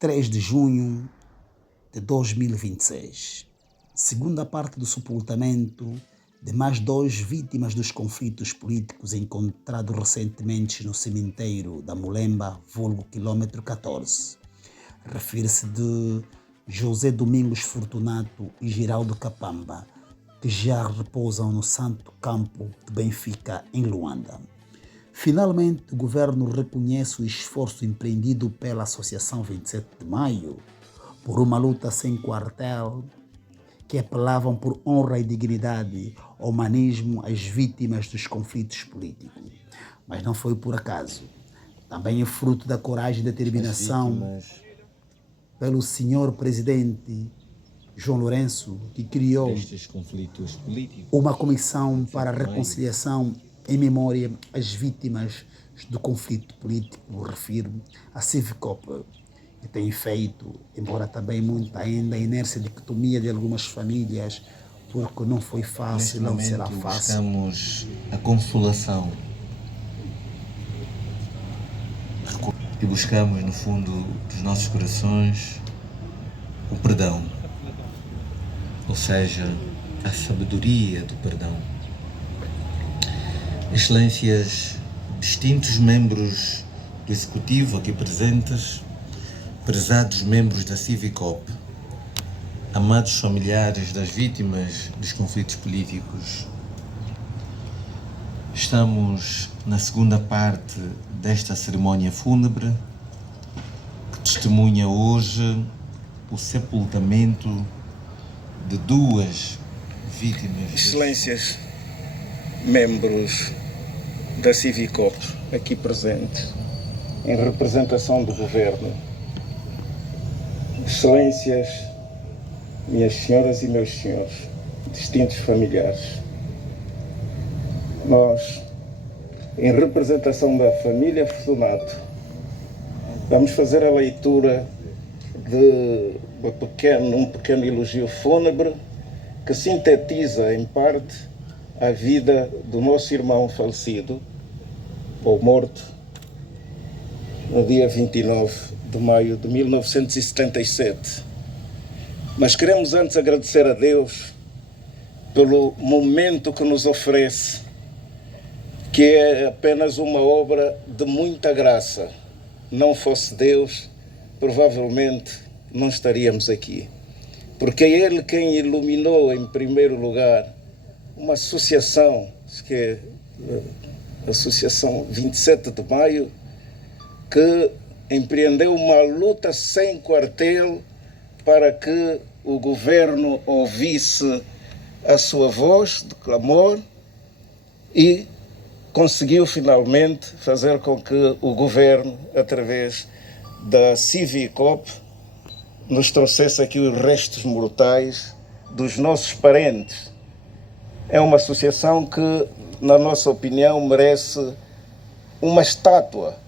3 de junho de 2026. Segunda parte do sepultamento de mais 2 vítimas dos conflitos políticos encontrados recentemente no cemitério da Mulemba, vulgo quilômetro 14. Refere-se de José Domingos Fortunato e Giraldo Capamba, que já repousam no Santo Campo de Benfica, em Luanda. Finalmente, o governo reconhece o esforço empreendido pela Associação 27 de Maio por uma luta sem quartel, que apelavam por honra e dignidade, humanismo às vítimas dos conflitos políticos. Mas não foi por acaso. Também é fruto da coragem e determinação pelo senhor presidente João Lourenço, que criou uma comissão para a reconciliação em memória às vítimas do conflito político, refiro a Civicop, que tem feito, embora também muito ainda a inércia de dicotomia de algumas famílias, porque não foi fácil, não será fácil. Buscamos a consolação e buscamos no fundo dos nossos corações o perdão, ou seja, a sabedoria do perdão. Excelências, distintos membros do Executivo aqui presentes, prezados membros da Civicop, amados familiares das vítimas dos conflitos políticos, estamos na segunda parte desta cerimônia fúnebre que testemunha hoje o sepultamento de 2 vítimas. Excelências, membros da Civicop aqui presentes, em representação do governo, excelências, minhas senhoras e meus senhores, distintos familiares, nós, em representação da família Fortunato, vamos fazer a leitura de um pequeno elogio fúnebre que sintetiza, em parte, a vida do nosso irmão falecido, ou morto, no dia 29 de maio de 1977. Mas queremos antes agradecer a Deus pelo momento que nos oferece, que é apenas uma obra de muita graça. Não fosse Deus, provavelmente não estaríamos aqui. Porque é Ele quem iluminou, em primeiro lugar, uma associação, que é a Associação 27 de Maio, que empreendeu uma luta sem quartel para que o governo ouvisse a sua voz de clamor e conseguiu finalmente fazer com que o governo, através da Civicop, nos trouxesse aqui os restos mortais dos nossos parentes. É uma associação que, na nossa opinião, merece uma estátua.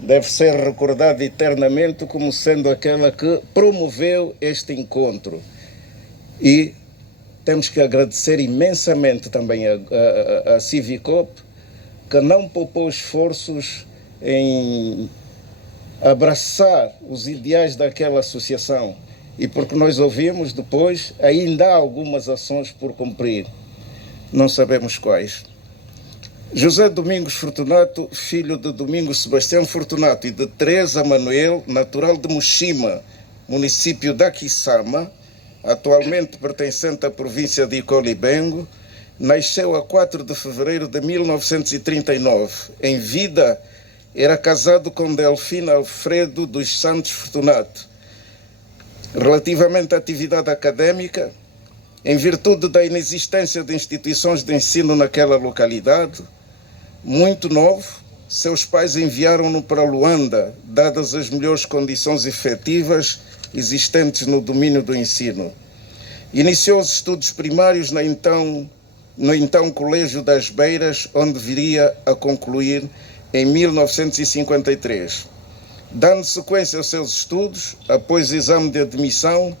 Deve ser recordada eternamente como sendo aquela que promoveu este encontro. E temos que agradecer imensamente também a Civicop, que não poupou esforços em abraçar os ideais daquela associação. E porque nós ouvimos depois, ainda há algumas ações por cumprir. Não sabemos quais. José Domingos Fortunato, filho de Domingos Sebastião Fortunato e de Teresa Manuel, natural de Mushima, município da Quissama, atualmente pertencente à província de Icolibengo, nasceu a 4 de fevereiro de 1939. Em vida, era casado com Delfina Alfredo dos Santos Fortunato. Relativamente à atividade académica, em virtude da inexistência de instituições de ensino naquela localidade, muito novo, seus pais enviaram-no para Luanda, dadas as melhores condições efetivas existentes no domínio do ensino. Iniciou os estudos primários no então Colégio das Beiras, onde viria a concluir em 1953. Dando sequência aos seus estudos, após o exame de admissão,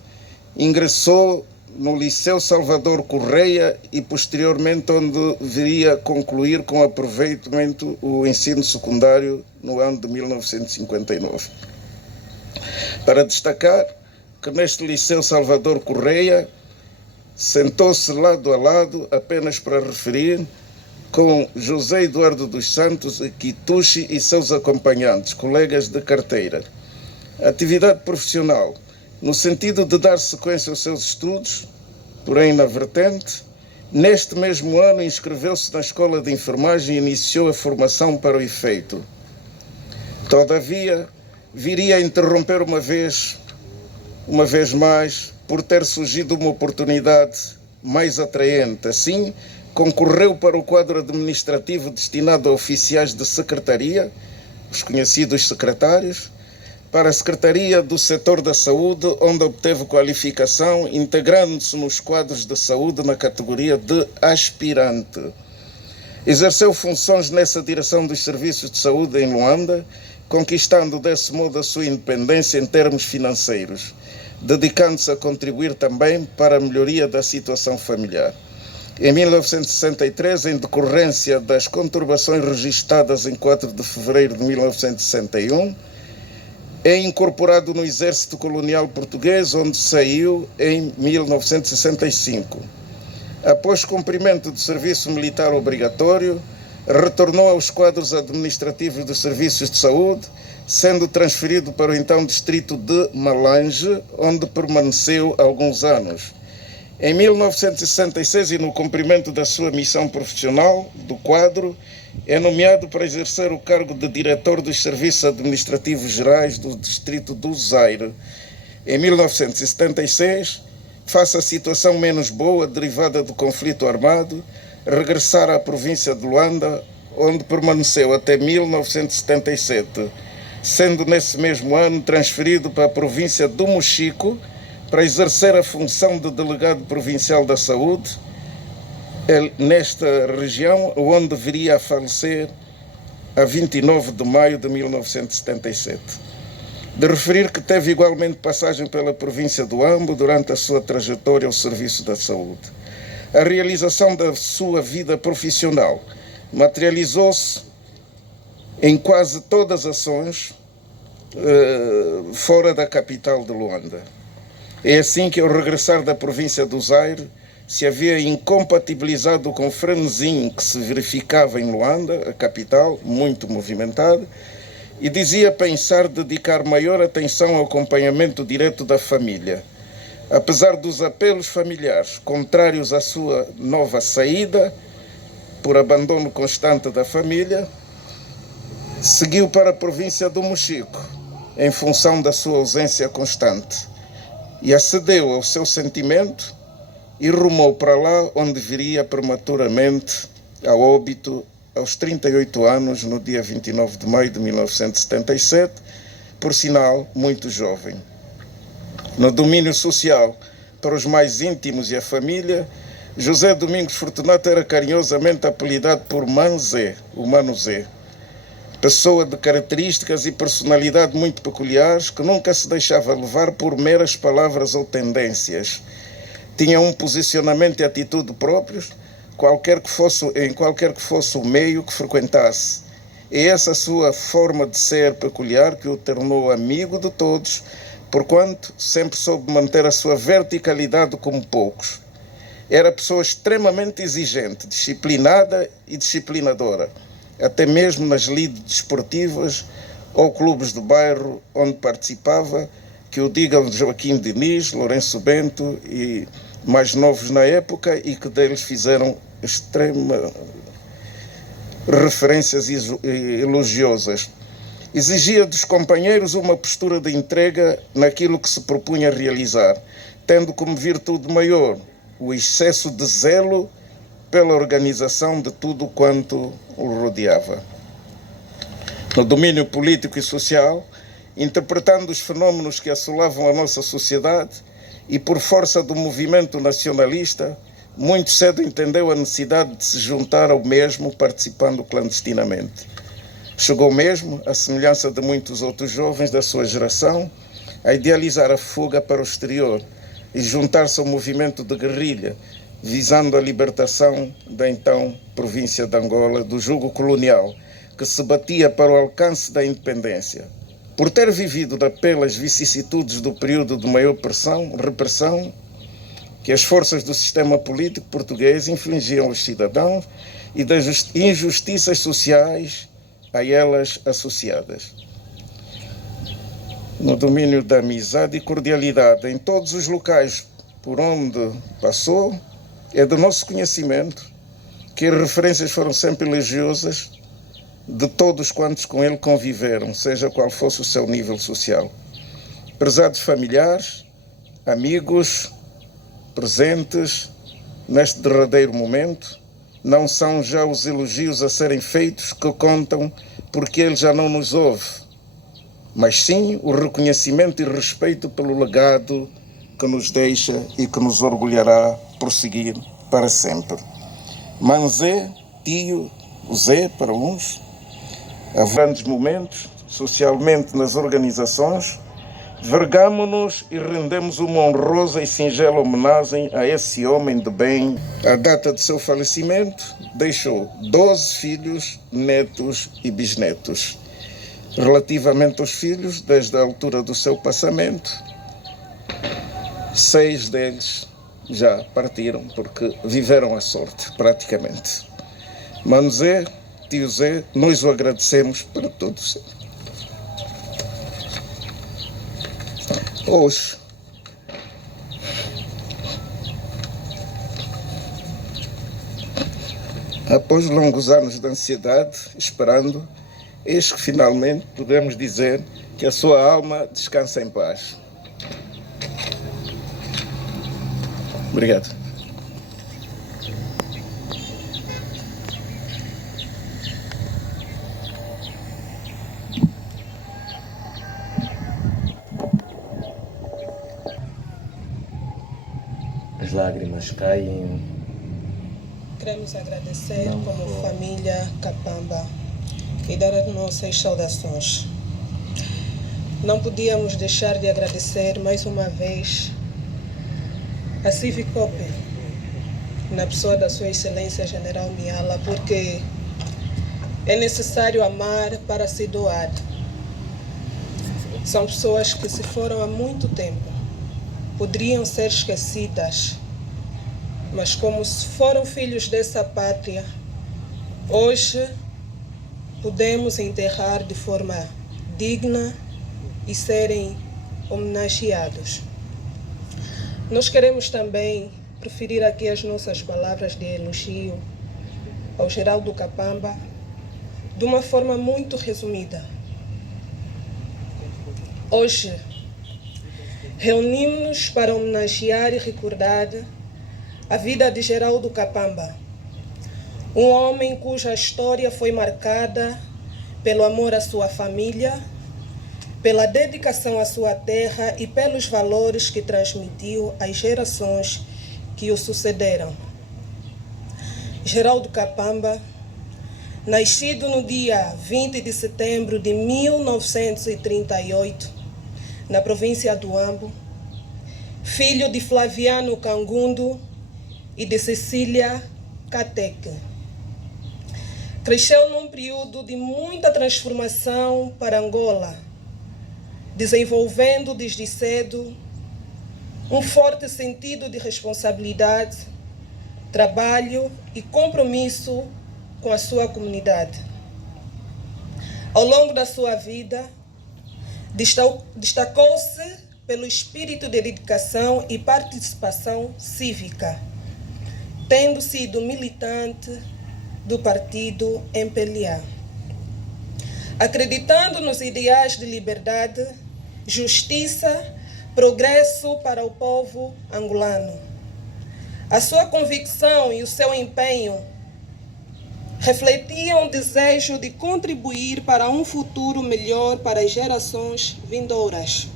ingressou no Liceu Salvador Correia e posteriormente onde viria a concluir com aproveitamento o ensino secundário no ano de 1959. Para destacar que neste Liceu Salvador Correia sentou-se lado a lado, apenas para referir, com José Eduardo dos Santos Quitucci e seus acompanhantes, colegas de carteira. Atividade profissional, no sentido de dar sequência aos seus estudos, porém na vertente, neste mesmo ano inscreveu-se na Escola de Enfermagem e iniciou a formação para o efeito. Todavia, viria a interromper uma vez mais, por ter surgido uma oportunidade mais atraente. Assim, concorreu para o quadro administrativo destinado a oficiais de secretaria, os conhecidos secretários, para a Secretaria do Setor da Saúde, onde obteve qualificação, integrando-se nos quadros de saúde na categoria de aspirante. Exerceu funções nessa direção dos serviços de saúde em Luanda, conquistando desse modo a sua independência em termos financeiros, dedicando-se a contribuir também para a melhoria da situação familiar. Em 1963, em decorrência das conturbações registadas em 4 de fevereiro de 1961, é incorporado no Exército Colonial Português, onde saiu em 1965. Após cumprimento do serviço militar obrigatório, retornou aos quadros administrativos dos serviços de saúde, sendo transferido para o então distrito de Malange, onde permaneceu alguns anos. Em 1966, e no cumprimento da sua missão profissional do quadro, é nomeado para exercer o cargo de diretor dos Serviços Administrativos Gerais do distrito do Zaire. Em 1976, face à situação menos boa derivada do conflito armado, regressar à província de Luanda, onde permaneceu até 1977, sendo nesse mesmo ano transferido para a província do Mochico para exercer a função de delegado provincial da saúde, nesta região, onde viria a falecer a 29 de maio de 1977. De referir que teve igualmente passagem pela província do Ambo durante a sua trajetória ao serviço da saúde. A realização da sua vida profissional materializou-se em quase todas as ações fora da capital de Luanda. É assim que, ao regressar da província do Zaire, se havia incompatibilizado com o frenesim que se verificava em Luanda, a capital, muito movimentada, e dizia pensar dedicar maior atenção ao acompanhamento direto da família. Apesar dos apelos familiares contrários à sua nova saída, por abandono constante da família, seguiu para a província do Mochico, em função da sua ausência constante, e acedeu ao seu sentimento e rumou para lá, onde viria prematuramente a óbito aos 38 anos, no dia 29 de maio de 1977, por sinal muito jovem. No domínio social, para os mais íntimos e a família, José Domingos Fortunato era carinhosamente apelidado por Manzé, o Mano Zé. Pessoa de características e personalidade muito peculiares, que nunca se deixava levar por meras palavras ou tendências. Tinha um posicionamento e atitude próprios, em qualquer que fosse o meio que frequentasse. É essa sua forma de ser peculiar que o tornou amigo de todos, porquanto sempre soube manter a sua verticalidade como poucos. Era pessoa extremamente exigente, disciplinada e disciplinadora, até mesmo nas lides desportivas ou clubes de bairro onde participava, que o digam Joaquim Diniz, Lourenço Bento e mais novos na época, e que deles fizeram extremas referências elogiosas. Exigia dos companheiros uma postura de entrega naquilo que se propunha realizar, tendo como virtude maior o excesso de zelo pela organização de tudo quanto o rodeava. No domínio político e social, interpretando os fenômenos que assolavam a nossa sociedade e por força do movimento nacionalista, muito cedo entendeu a necessidade de se juntar ao mesmo, participando clandestinamente. Chegou mesmo, à semelhança de muitos outros jovens da sua geração, a idealizar a fuga para o exterior e juntar-se ao movimento de guerrilha, visando a libertação da então província de Angola do jugo colonial, que se batia para o alcance da independência. Por ter vivido pelas vicissitudes do período de maior repressão que as forças do sistema político português infligiam aos cidadãos e das injustiças sociais a elas associadas. No domínio da amizade e cordialidade em todos os locais por onde passou, é do nosso conhecimento que as referências foram sempre elogiosas de todos quantos com ele conviveram, seja qual fosse o seu nível social. Prezados familiares, amigos, presentes neste derradeiro momento, não são já os elogios a serem feitos que contam porque ele já não nos ouve, mas sim o reconhecimento e respeito pelo legado que nos deixa e que nos orgulhará prosseguir para sempre. Manzé, tio, Zé para uns, há grandes momentos, socialmente nas organizações, vergamo-nos e rendemos uma honrosa e singela homenagem a esse homem de bem. A data de seu falecimento deixou 12 filhos, netos e bisnetos. Relativamente aos filhos, desde a altura do seu passamento, 6 deles já partiram porque viveram a sorte, praticamente. Mano Zé, tio Zé, nós o agradecemos por tudo. Hoje, após longos anos de ansiedade, esperando, eis que finalmente podemos dizer que a sua alma descansa em paz. Obrigado. As lágrimas caem. Queremos agradecer como família Kapamba e dar as nossas saudações. Não podíamos deixar de agradecer mais uma vez a Civicop, na pessoa da Sua Excelência General Miala, porque é necessário amar para se doar. São pessoas que se foram há muito tempo, poderiam ser esquecidas, mas como foram filhos dessa pátria, hoje podemos enterrar de forma digna e serem homenageados. Nós queremos também proferir aqui as nossas palavras de elogio ao Geraldo Kapamba de uma forma muito resumida. Hoje, reunimos-nos para homenagear e recordar a vida de Geraldo Kapamba, um homem cuja história foi marcada pelo amor à sua família, pela dedicação à sua terra e pelos valores que transmitiu às gerações que o sucederam. Geraldo Kapamba, nascido no dia 20 de setembro de 1938, na província do Ambo, filho de Flaviano Cangundo e de Cecília Cateque. Cresceu num período de muita transformação para Angola, desenvolvendo desde cedo um forte sentido de responsabilidade, trabalho e compromisso com a sua comunidade. Ao longo da sua vida, destacou-se pelo espírito de dedicação e participação cívica, tendo sido militante do partido MPLA. Acreditando nos ideais de liberdade, justiça, progresso para o povo angolano. A sua convicção e o seu empenho refletiam o desejo de contribuir para um futuro melhor para as gerações vindouras.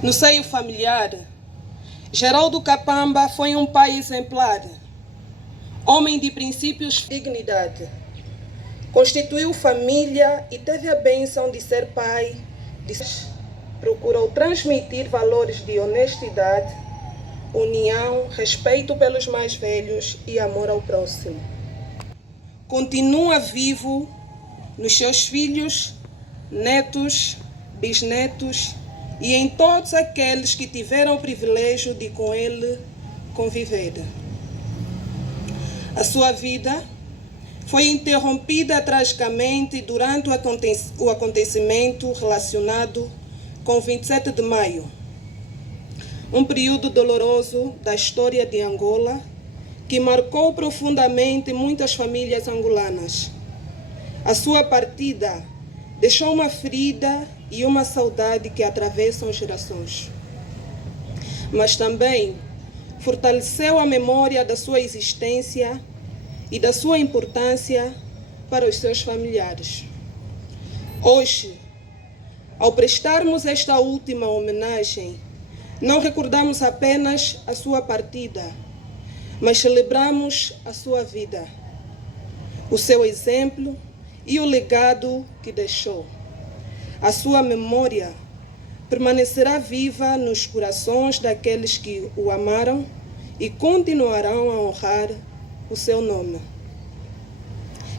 No seio familiar, Geraldo Kapamba foi um pai exemplar, homem de princípios e dignidade. Constituiu família e teve a bênção de ser pai. Procurou transmitir valores de honestidade, união, respeito pelos mais velhos e amor ao próximo. Continua vivo nos seus filhos, netos, bisnetos e em todos aqueles que tiveram o privilégio de com ele conviver. A sua vida foi interrompida tragicamente durante o acontecimento relacionado com 27 de maio, um período doloroso da história de Angola que marcou profundamente muitas famílias angolanas. A sua partida deixou uma ferida e uma saudade que atravessam gerações, mas também fortaleceu a memória da sua existência e da sua importância para os seus familiares. Hoje, ao prestarmos esta última homenagem, não recordamos apenas a sua partida, mas celebramos a sua vida, o seu exemplo e o legado que deixou. A sua memória permanecerá viva nos corações daqueles que o amaram e continuarão a honrar o seu nome.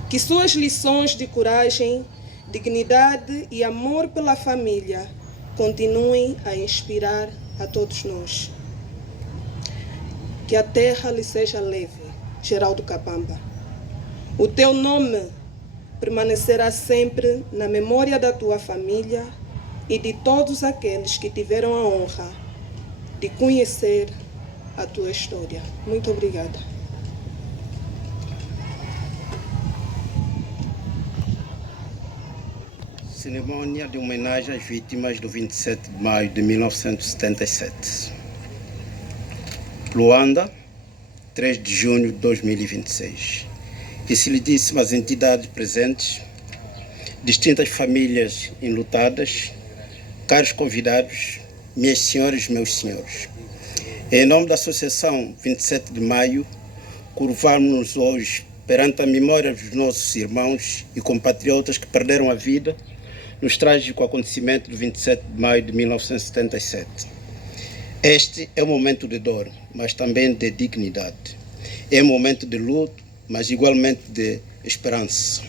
Que suas lições de coragem, dignidade e amor pela família continuem a inspirar a todos nós. Que a terra lhe seja leve, Geraldo Kapamba. O teu nome permanecerá sempre na memória da tua família e de todos aqueles que tiveram a honra de conhecer a tua história. Muito obrigada. Cerimônia de homenagem às vítimas do 27 de maio de 1977. Luanda, 3 de junho de 2026. Excelentíssimas entidades presentes, distintas famílias enlutadas, caros convidados, minhas senhoras e meus senhores. Em nome da Associação 27 de Maio, curvamos-nos hoje perante a memória dos nossos irmãos e compatriotas que perderam a vida nos trágicos acontecimentos do 27 de maio de 1977. Este é um momento de dor, mas também de dignidade. É um momento de luto, mas igualmente de esperança.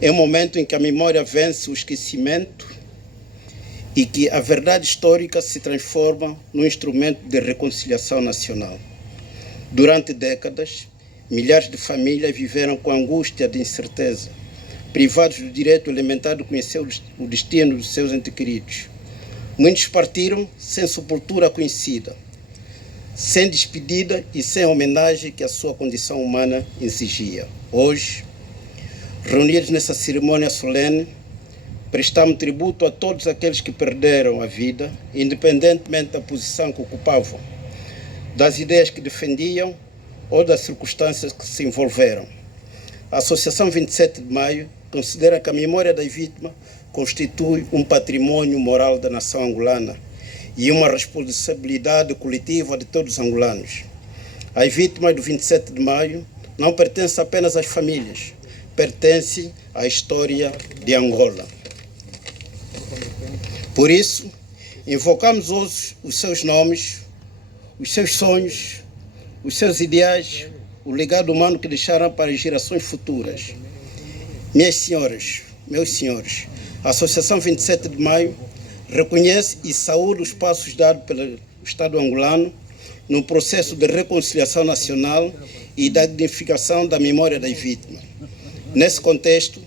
É um momento em que a memória vence o esquecimento e que a verdade histórica se transforma num instrumento de reconciliação nacional. Durante décadas, milhares de famílias viveram com angústia de incerteza, privados do direito elementar de conhecer o destino dos seus entes queridos. Muitos partiram sem sepultura conhecida, sem despedida e sem homenagem que a sua condição humana exigia. Hoje, reunidos nessa cerimônia solene, prestamos tributo a todos aqueles que perderam a vida, independentemente da posição que ocupavam, das ideias que defendiam ou das circunstâncias que se envolveram. A Associação 27 de Maio considera que a memória da vítima constitui um patrimônio moral da nação angolana e uma responsabilidade coletiva de todos os angolanos. As vítimas do 27 de maio não pertencem apenas às famílias, pertencem à história de Angola. Por isso, invocamos hoje os seus nomes, os seus sonhos, os seus ideais, o legado humano que deixaram para as gerações futuras. Minhas senhoras, meus senhores, a Associação 27 de Maio reconhece e saúda os passos dados pelo Estado angolano no processo de reconciliação nacional e da dignificação da memória das vítimas. Nesse contexto,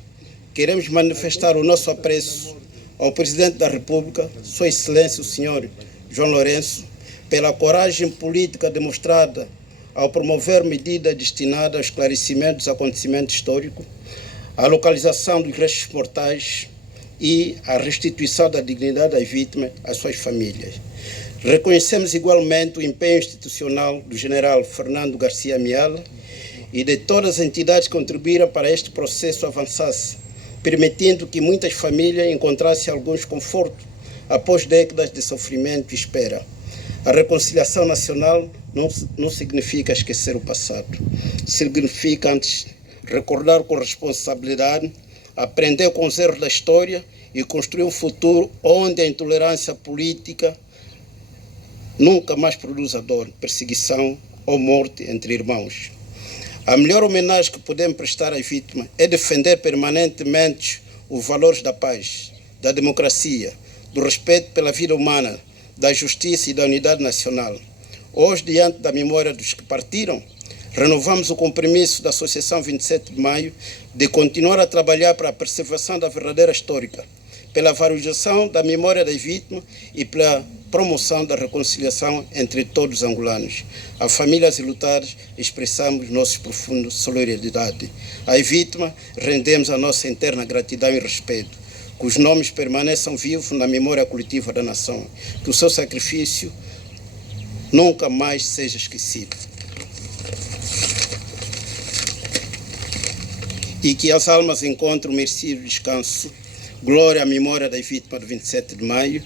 queremos manifestar o nosso apreço ao Presidente da República, Sua Excelência o Senhor João Lourenço, pela coragem política demonstrada ao promover medidas destinadas ao esclarecimento dos acontecimentos históricos, à localização dos restos mortais e à restituição da dignidade das vítimas às suas famílias. Reconhecemos igualmente o empenho institucional do general Fernando Garcia Miala e de todas as entidades que contribuíram para este processo avançasse, permitindo que muitas famílias encontrassem alguns confortos após décadas de sofrimento e espera. A reconciliação nacional não significa esquecer o passado. Significa, antes, recordar com responsabilidade, aprender com os erros da história e construir um futuro onde a intolerância política nunca mais produza dor, perseguição ou morte entre irmãos. A melhor homenagem que podemos prestar às vítimas é defender permanentemente os valores da paz, da democracia, do respeito pela vida humana, da justiça e da unidade nacional. Hoje, diante da memória dos que partiram, renovamos o compromisso da Associação 27 de Maio de continuar a trabalhar para a preservação da verdadeira histórica, pela valorização da memória das vítimas e pela promoção da reconciliação entre todos os angolanos. A famílias enlutadas expressamos nossa profunda solidariedade. Às vítimas rendemos a nossa interna gratidão e respeito. Que os nomes permaneçam vivos na memória coletiva da nação. Que o seu sacrifício nunca mais seja esquecido. E que as almas encontrem um merecido descanso. Glória à memória das vítimas do 27 de maio.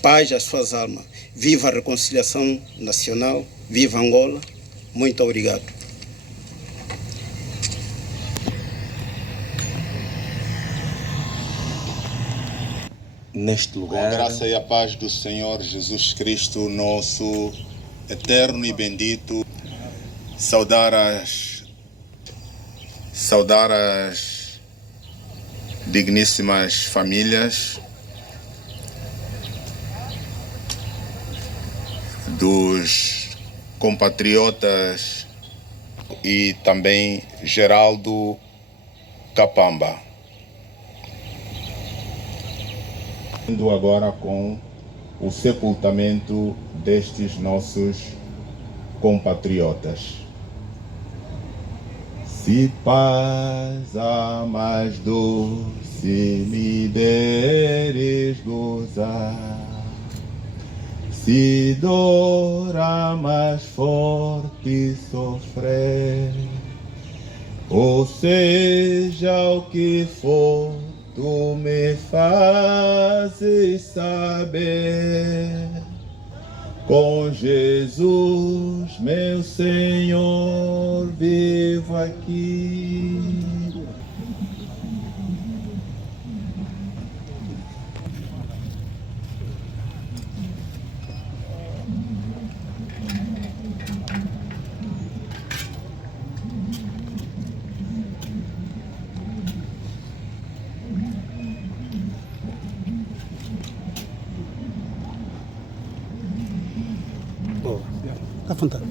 Paz às suas almas. Viva a reconciliação nacional. Viva Angola. Muito obrigado. Neste Com a lugar, graça e a paz do Senhor Jesus Cristo, nosso eterno e bendito, saudar as digníssimas famílias dos compatriotas e também Geraldo Kapamba. Indo agora com o sepultamento destes nossos compatriotas. Se paz a mais doce me deres gozar, se dor a mais forte sofrer, ou seja o que for, tu me fazes saber, com Jesus, meu Senhor, vivo aqui. Boa. Está à vontade.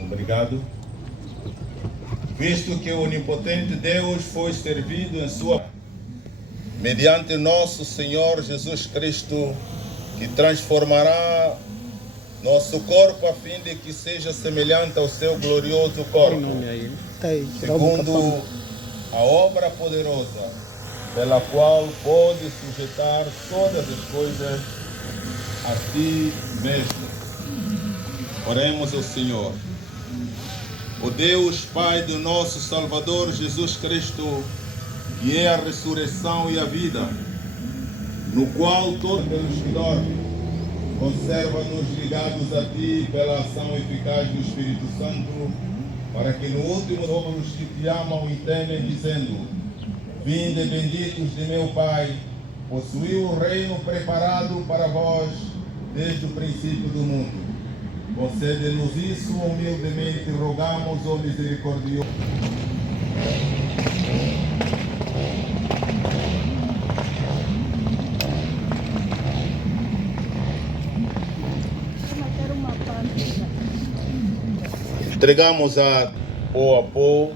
Obrigado. Visto que o onipotente Deus foi servido em sua mediante nosso Senhor Jesus Cristo, que transformará nosso corpo a fim de que seja semelhante ao seu glorioso corpo, segundo a obra poderosa pela qual pode sujeitar todas as coisas a si mesmo. Oremos ao Senhor. O Deus Pai do nosso Salvador Jesus Cristo, que é a ressurreição e a vida, no qual todos que dormem, conserva-nos ligados a Ti pela ação eficaz do Espírito Santo, para que no último os que Te amam e temem, dizendo: vinde benditos de meu Pai, possuiu o reino preparado para vós desde o princípio do mundo. Concede-nos isso humildemente, rogamos, ó misericordioso. Entregamos a pó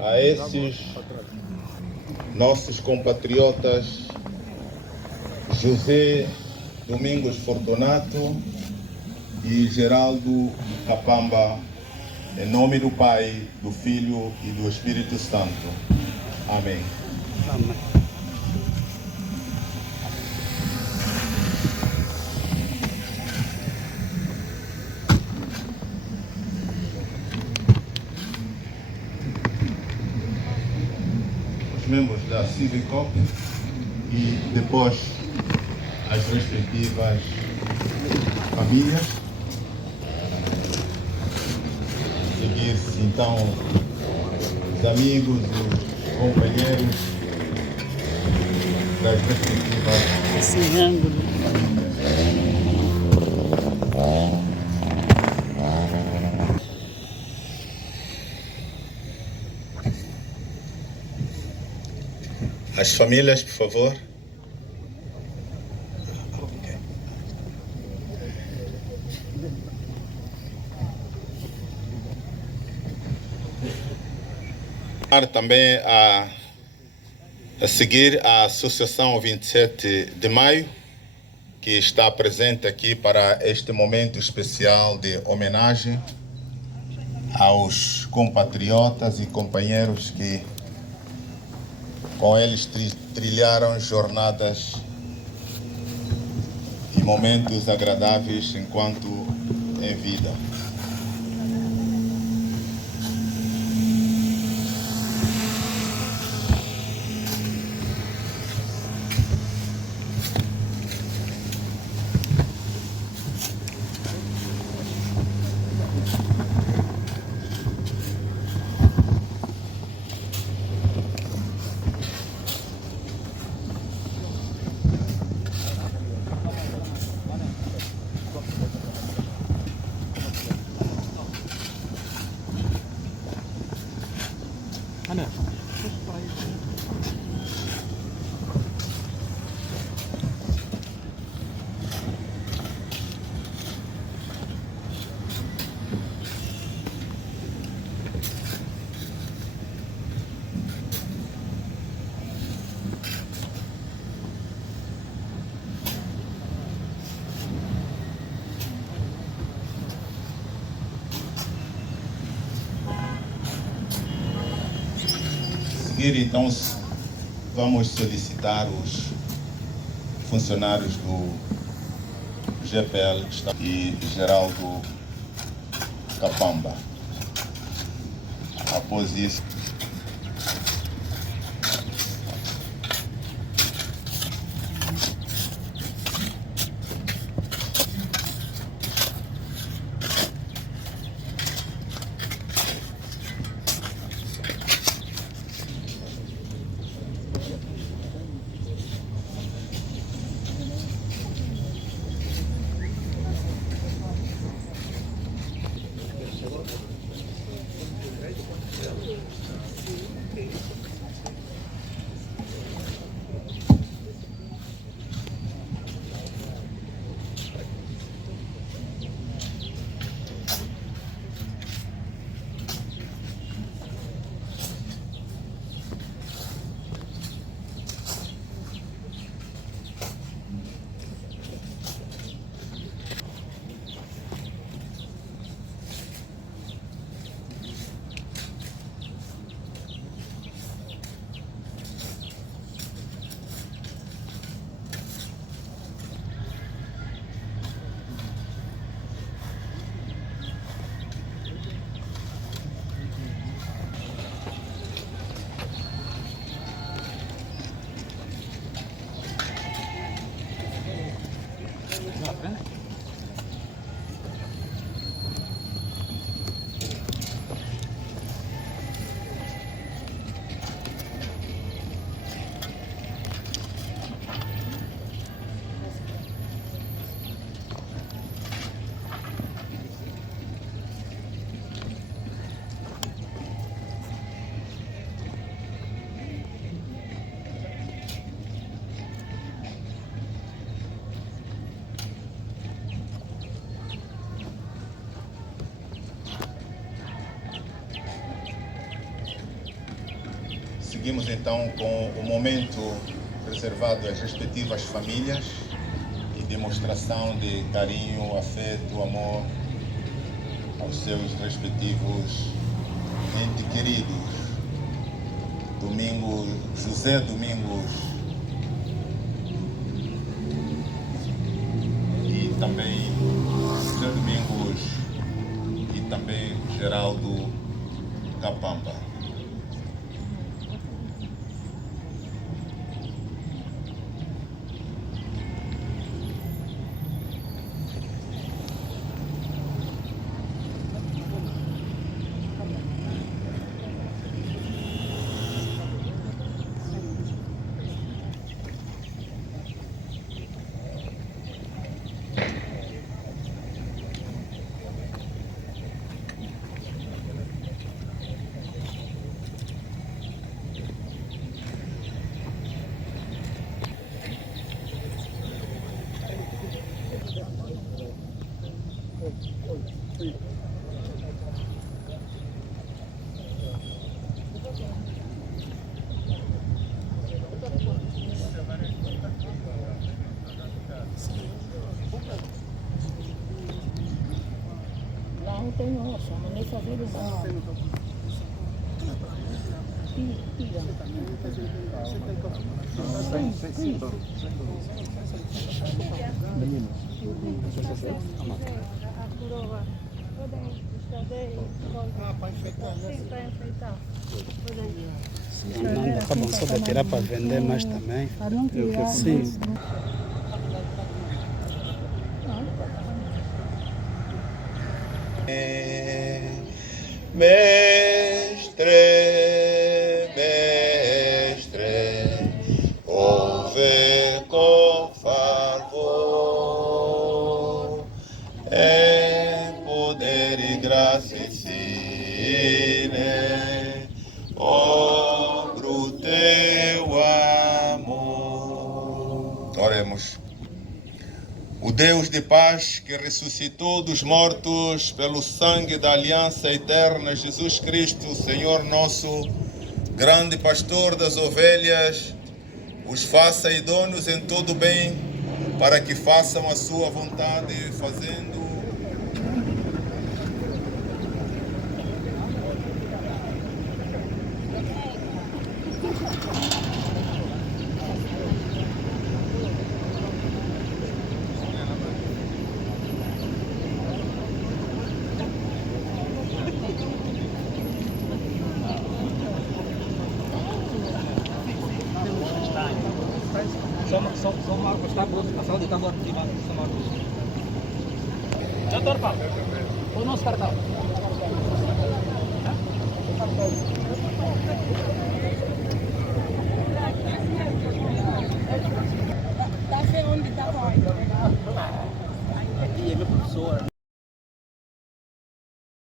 a esses nossos compatriotas José Domingos Fortunato e Geraldo Kapamba, em nome do Pai, do Filho e do Espírito Santo. Amém. Amém. Os membros da Civicop e depois as respectivas famílias. Seguir-se então os amigos, os companheiros das respectivas. Esse ângulo. As famílias, por favor. Também a seguir a Associação 27 de Maio, que está presente aqui para este momento especial de homenagem aos compatriotas e companheiros que com eles trilharam jornadas e momentos agradáveis enquanto em vida. Então, vamos solicitar os funcionários do GPL e Geraldo Kapamba. Após isso, seguimos então com o momento reservado às respectivas famílias e demonstração de carinho, afeto, amor aos seus respectivos entes queridos. José Domingos e também José Domingos e também Geraldo Kapamba. Não, acabam só de tirar para vender mais também. Sim. Mestre, ouve com favor, em poder e graça ensine, obro teu amor. Oremos. O Deus de paz que ressuscitou dos mortos pelo sangue da aliança eterna, Jesus Cristo, Senhor nosso, grande pastor das ovelhas, os faça idôneos em todo bem, para que façam a sua vontade, fazendo Só Marcos está bom, passado de tambor de Marcos. Doutor Paulo, o nosso cartão. Está onde está? Aqui é meu professor.